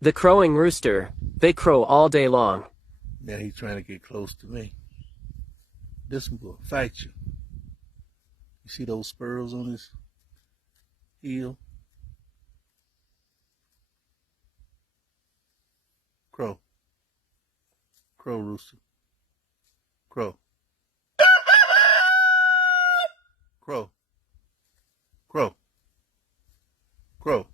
The crowing rooster, they crow all day long. Now he's trying to get close to me. This one will fight you. You see those spurs on his heel? Crow. Crow, rooster. Crow. Crow. Crow. Crow.